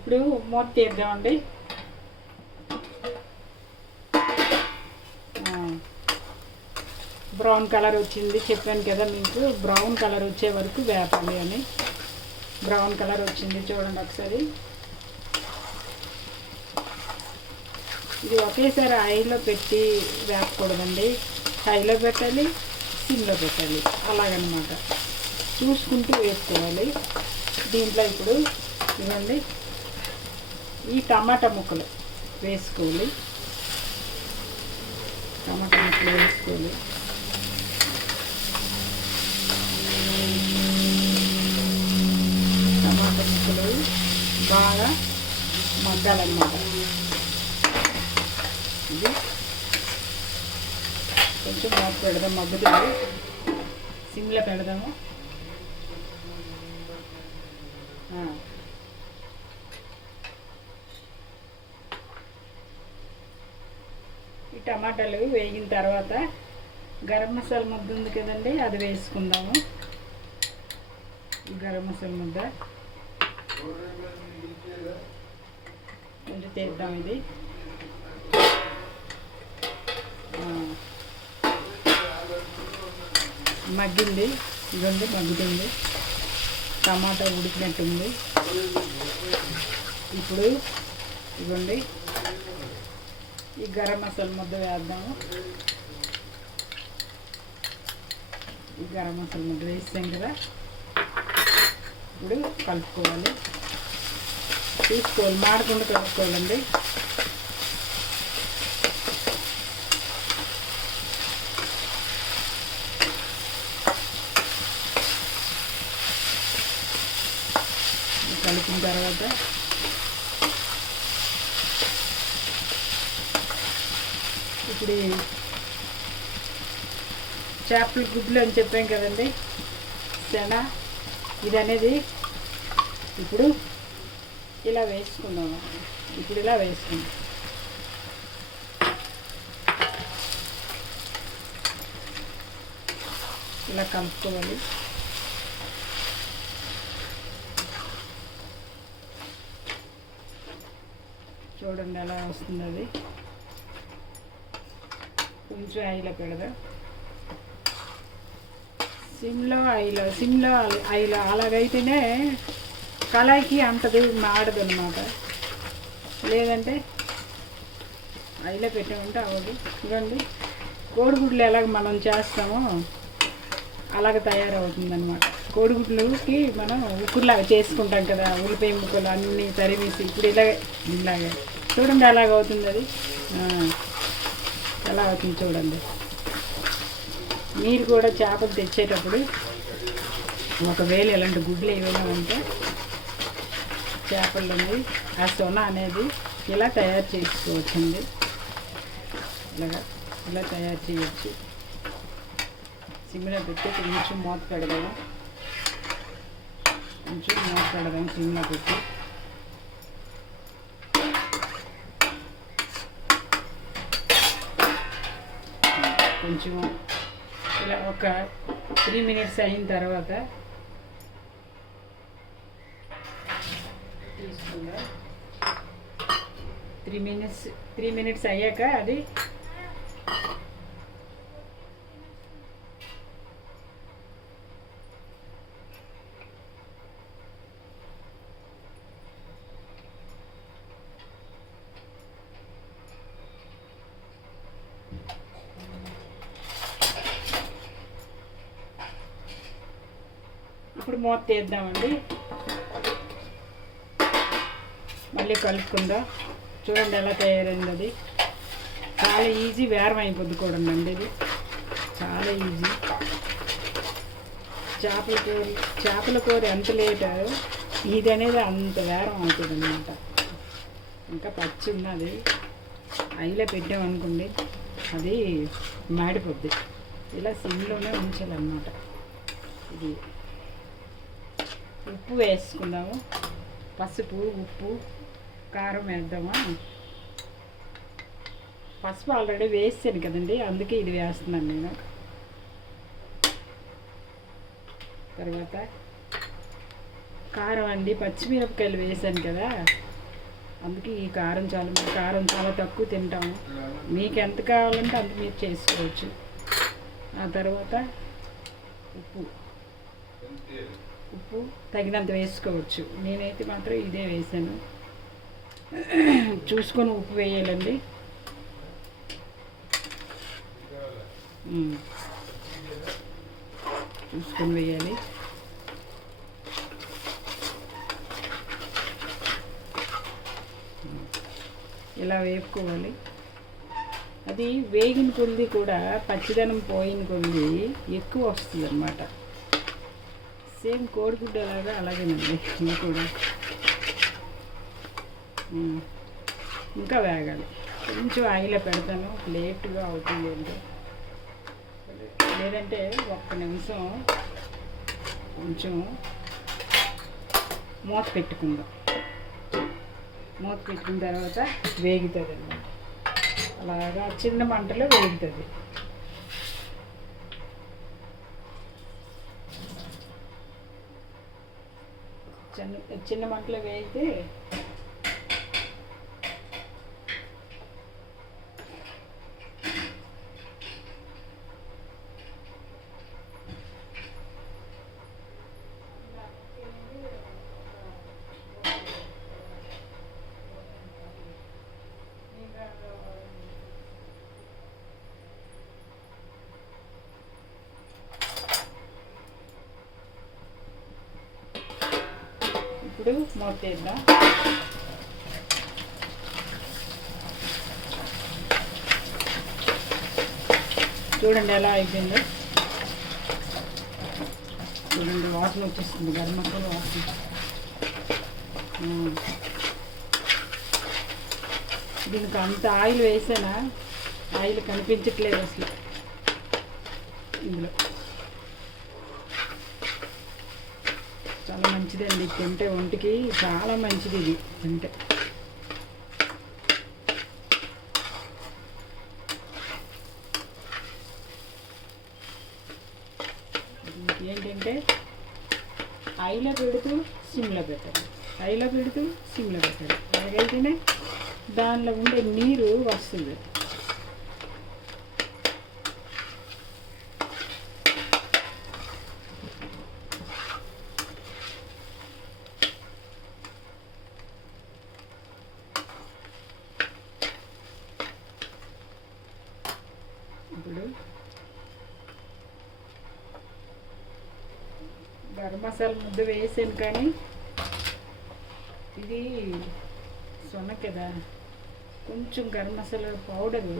ఇప్పుడు మూత తీద్దామండి. Brown colour వచ్చింది, చెప్పాను కదా మీకు బ్రౌన్ కలర్ వచ్చే వరకు వేపాలి అని. బ్రౌన్ కలర్ వచ్చింది చూడండి ఒకసారి. ఇది ఒకేసారి ఆయిల్లో పెట్టి వేపకూడదండి, హైలో పెట్టాలి, సిమ్లో పెట్టాలి, అలాగనమాట చూసుకుంటూ వేసుకోవాలి. దీంట్లో ఇప్పుడు ఇవ్వండి ఈ టమాటా ముక్కలు వేసుకోవాలి. టమాటా ముక్కలు వేసుకోవాలి. టమాటా ముక్కలు బాగా మగ్గాలన్నమాట. ఇది కొంచెం మూత పెడదాం, మగ్గుతుంది. సిమ్లో పెడదాము. ఈ టమాటాలు వేగిన తర్వాత గరం మసాలా ముద్ద ఉంది కదండి, అది వేసుకుందాము. గరం మసాలా ముద్ద కొంచెం తీద్దాం. ఇది మగ్గింది, ఇదండి మగ్గుతుంది. టమాటా ఉడికినట్టుంది. ఇప్పుడు ఇవ్వండి ఈ గరం మసాలా ముద్ద వేద్దాము. ఈ గరం మసాలా ముద్ద వేసాం కదా, ఇప్పుడు కలుపుకోవాలి. తీసుకోవాలి, మాడకుండా కలుపుకోవాలండి. కలిపిన తర్వాత ఇప్పుడు చేపల గుడ్లు అని చెప్పాం కదండి, శన, ఇది అనేది ఇప్పుడు ఇలా వేసుకుందాము. ఇప్పుడు ఇలా వేసుకుందాం. ఇలా కలుపుకోవాలి. చూడండి ఎలా వస్తుంది. అది కొంచెం ఆయిల్ పెడదాం. సిమ్లో ఆయిల్ అలాగైతేనే కళాయికి అంతది మాడదు అనమాట. లేదంటే ఆయిల్లో పెట్టామంటే అవ్వదు. చూడండి కోడిగుడ్లు ఎలాగ మనం చేస్తామో అలాగ తయారవుతుంది అనమాట. కోడిగుడ్లకి మనం ఉక్కులాగా చేసుకుంటాం కదా, ఉల్లిపాయ ముక్కలు అన్నీ తరిమేసి ఇప్పుడు ఇలాగే చూడండి ఎలాగవుతుంది. అది ఎలా అవుతుంది చూడండి. మీరు కూడా చేపలు తెచ్చేటప్పుడు ఒకవేళ ఇలాంటి గుడ్లు ఏమైనా ఉంటే చేపలు అనేది ఆ సొన అనేది ఇలా తయారు చేసుకోవచ్చండి. ఇలా తయారు చేయొచ్చు. సిమ్లో పెట్టి కొంచెం మూత పెడదాము. సిమ్లో పెట్టి కొంచెం ఇలా ఒక 3 minutes అయిన తర్వాత తీసుకుందా. 3 minutes అయ్యాక అది ఇప్పుడు మూత తీద్దామండి. మళ్ళీ కలుపుకుందాం. చూడండి ఎలా తయారైంది. అది చాలా ఈజీ, వేరం అయిపోద్ది కూడా అండి. ఇది చాలా ఈజీ. చేపల కూర ఎంత లేటు, ఇది అనేది అంత వేరం అవుతుంది అన్నమాట. ఇంకా పచ్చి ఉన్నది ఆయిల్లో పెట్టామనుకోండి అది మాడిపోద్ది. ఇలా సిమ్లోనే ఉంచాలన్నమాట. ఇది ఉప్పు వేసుకుందాము. పసుపు, ఉప్పు, కారం వేద్దామా. పసుపు ఆల్రెడీ వేసాను కదండి, అందుకే ఇది వేస్తున్నాను నేను. తర్వాత కారం అండి, పచ్చిమిరపకాయలు వేసాను కదా, అందుకే ఈ కారం కారం చాలా తక్కువ తింటాము. మీకు ఎంత కావాలంటే అంత మీరు చేసుకోవచ్చు. ఆ తర్వాత ఉప్పు తగినంత వేసుకోవచ్చు. నేనైతే మాత్రం ఇదే వేసాను. చూసుకొని ఉప్పు వేయాలండి. చూసుకొని వేయాలి. ఇలా వేపుకోవాలి. అది వేగిన కొద్ది కూడా పచ్చిదనం పోయిన కొద్ది ఎక్కువ వస్తుంది అన్నమాట. సేమ్ కోడిగుడ్డు అలాగేనండి. ఇది కూడా ఇంకా వేగాలి. కొంచెం ఆయిల్ పెడతాను, లేట్గా అవుతుంది అంటే. లేదంటే ఒక్క నిమిషం కొంచెం మూత పెట్టుకుందాం. మూత పెట్టిన తర్వాత వేగుతుంది అన్నమాట. అలాగా చిన్న మంటలో వేగుతుంది. చిన్న మంటలో వేగితే ఇప్పుడు మూత తీద్దాం. చూడండి ఎలా అయిపోయిందో. చూడండి వాసన వచ్చేస్తుంది, గరం మసాలా వాసన. దీనికి అంత ఆయిల్ వేసానా, ఆయిల్ కనిపించట్లేదు అసలు ఇందులో. చాలా మంచిదండి తింటే, ఒంటికి చాలా మంచిది ఇది తింటే. ఏంటంటే ఆయిల్లో పెడుతూ సిమ్లో పెట్టాలి, ఆయిల్లో పెడుతూ సిమ్లో పెట్టాలి. అలాగైతేనే దానిలో ఉండే నీరు వస్తుంది. ఇప్పుడు గరం మసాలా ముద్ద వేసాను, కానీ ఇది సొన కదా, కొంచెం garam masala powder,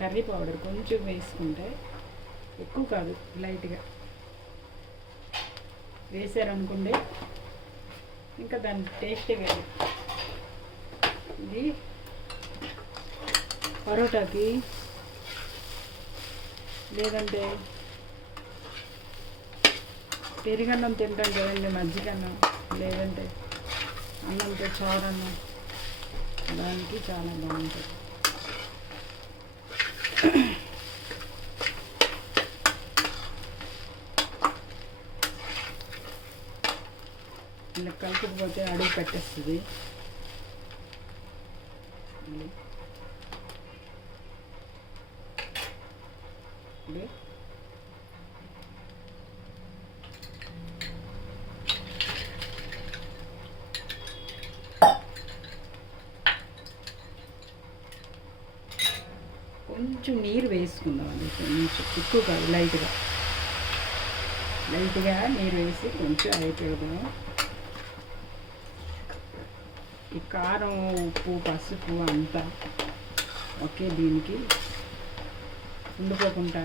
curry powder కొంచెం వేసుకుంటే, ఎక్కువ కాదు లైట్గా వేసారనుకోండి, ఇంకా దాని టేస్టే వేరు. ఇది పరోటాకి, లేదంటే పెరుగన్నం తింటాం కదండి, మజ్జిగన్నం, లేదంటే అన్నంతో చారన్నం, దానికి చాలా బాగుంటుంది. ఇలా కలుపుకపోతే అడుగు పెట్టేస్తుంది. కొంచెం నీరు వేసుకుందామండి, కొంచెం ఎక్కువ కాదు, లైట్గా నీరు వేసి కొంచెం అయిపోదాం. ఈ కారం, ఉప్పు, పసుపు అంతా ఒకే దీనికి ఉండిపోకుండా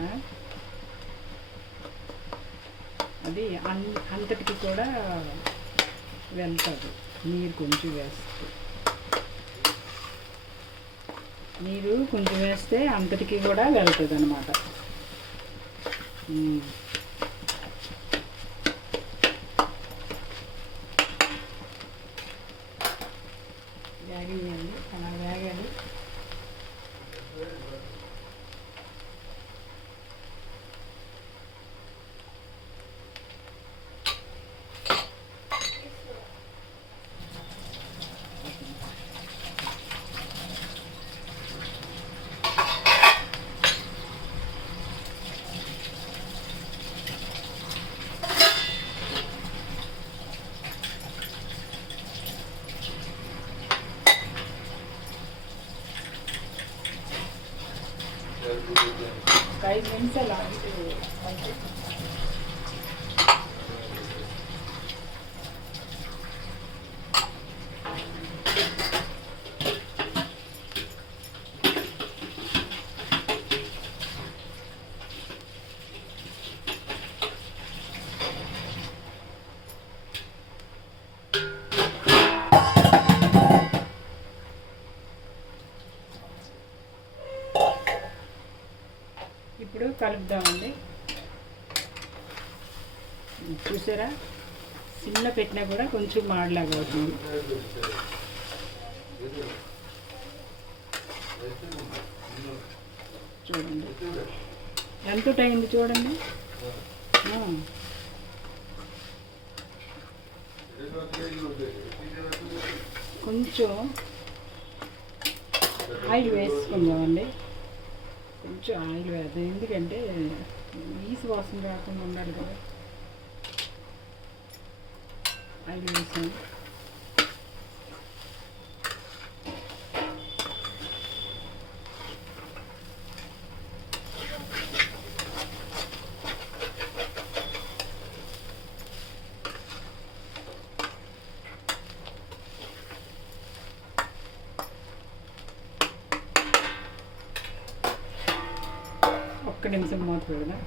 అది అంతటికి కూడా వెళ్తుంది. నీరు కొంచెం వేస్తే, నీరు కొంచెం వేస్తే అంతటికి కూడా వెళ్తుంది అన్నమాట. వేగనియండి, అలా వేగాలి. 5 నిమిషాలు ఆగితే ఇప్పుడు కలుపుదామండి. చూసారా, సిమ్లో పెట్టినా కూడా కొంచెం మాడలాగా అవుతుంది. చూడండి ఎంత అయింది చూడండి. కొంచెం ఆయిల్ వేసుకుందామండి. కొంచెం ఆయిల్ వేద్దాం, ఎందుకంటే ఈసు వాసన రాకుండా ఉండాలి కదా. ఆయిల్ వేసాను. ఒక్క నిమిషం మూత పెడదాం.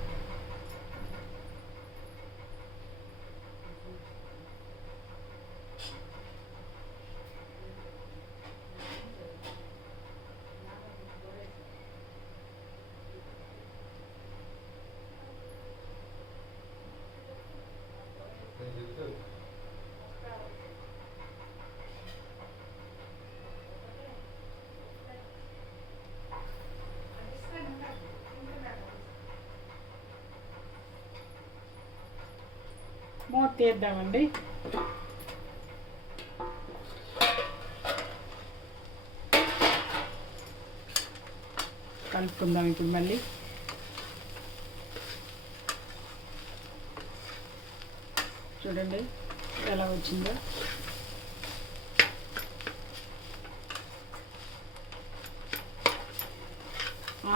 మూత తీద్దామండి. కలుపుకుందాం ఇప్పుడు మళ్ళీ. చూడండి ఎలా వచ్చిందో.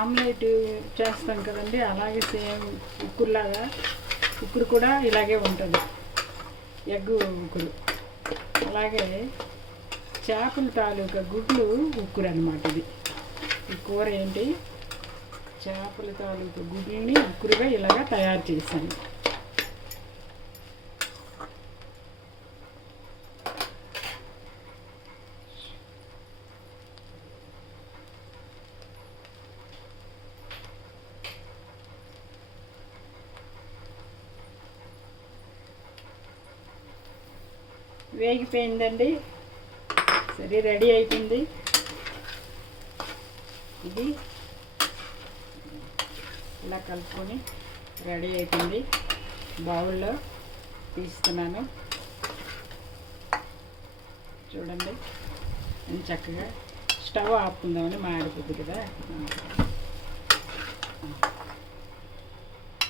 ఆమ్లెట్ చేస్తాం కదండి, అలాగే సేమ్ ఉక్కులాగా ఉక్కుడు కూడా ఇలాగే ఉంటుంది, ఎగ్గు ఉక్కుడు. అలాగే చేపల తాలూకా గుడ్లు ఉక్కురు అనమాట. ఇది ఈ కూర ఏంటి, చేపల తాలూకా గుడ్లని ఉక్కురుగా ఇలాగా తయారు చేశాను. వేగిపోయిందండి, సరే రెడీ అయిపోయింది. ఇది ఇలా కలుపుకొని రెడీ అయిపోయింది. బౌల్లో తీస్తున్నాను. చూడండి నేను చక్కగా స్టవ్ ఆపుకుందామని మాడిపోద్ది కదా.